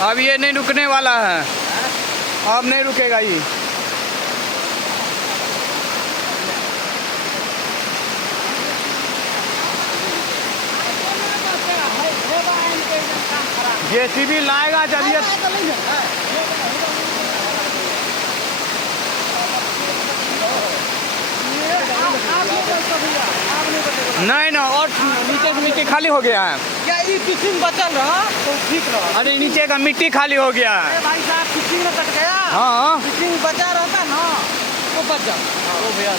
अब ये नहीं रुकने वाला है, अब नहीं रुकेगा ये। जेसीबी लाएगा जब ये नहीं ना, और नीचे से मिट्टी खाली हो गया है। क्या ये पिचिंग बचल रहा तो ठीक रहा। अरे नीचे का मिट्टी खाली हो गया है। अरे भाई साहब पिचिंग में कट गया। हाँ पिचिंग बचा रहता ना तो बच जाता। भैया